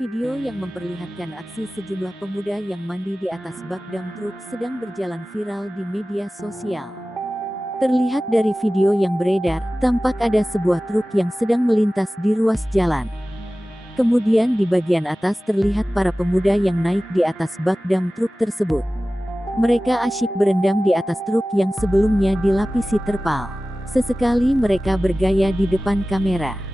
Video yang memperlihatkan aksi sejumlah pemuda yang mandi di atas bak dam truk sedang berjalan viral di media sosial. Terlihat dari video yang beredar, tampak ada sebuah truk yang sedang melintas di ruas jalan. Kemudian di bagian atas terlihat para pemuda yang naik di atas bak dam truk tersebut. Mereka asyik berendam di atas truk yang sebelumnya dilapisi terpal. Sesekali mereka bergaya di depan kamera.